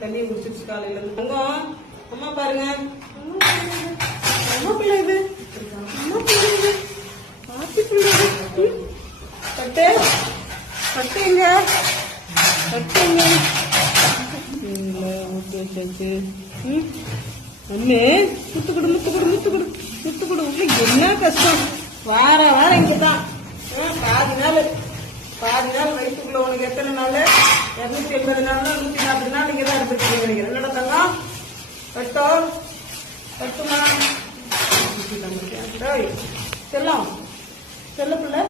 தண்ணியை குடிச்சிருச்சு காலையில தங்கம். அம்மா பாருங்க, அம்மா பிள்ளை இது, அம்மா பிள்ளை இது, பாட்டி பிள்ளை இது. கட்டு கட்டுங்க, கட்டுங்க. வச்சாச்சு. அண்ணே முத்துக்குடு முத்துக்குடு முத்துக்குடு முத்துக்குடு. என்ன கஷ்டம், வார வாரம் இங்கதான். பாதி நாள் வயிற்றுக்குள்ள உனக்கு எத்தனை நாள்? 280 நாள் 140 நாள் இங்கதான் இருந்துச்சு நினைக்கிறேன். என்னோட தங்கம் கட்டோ கட்டுமா செல்லம் செல்ல பிள்ளை.